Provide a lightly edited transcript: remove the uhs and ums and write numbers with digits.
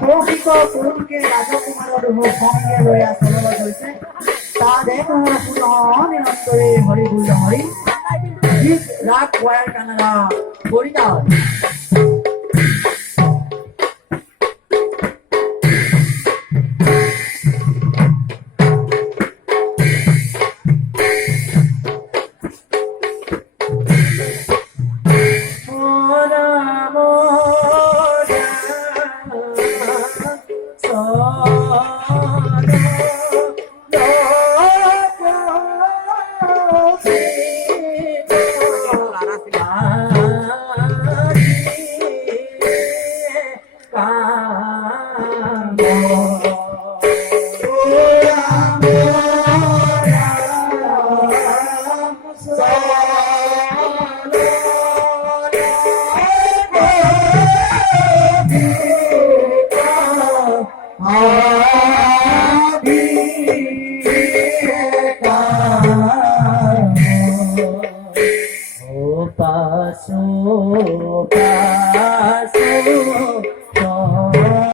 কৌশিক পুরুষকে রাজকুমারের সঙ্গে লইয়া চলবাস হয়েছে তা দেখো পুনঃ নিরন্তরে হরি বলল হরি ঠিক রাগ কয়ার কানারা করিতা paso, paso.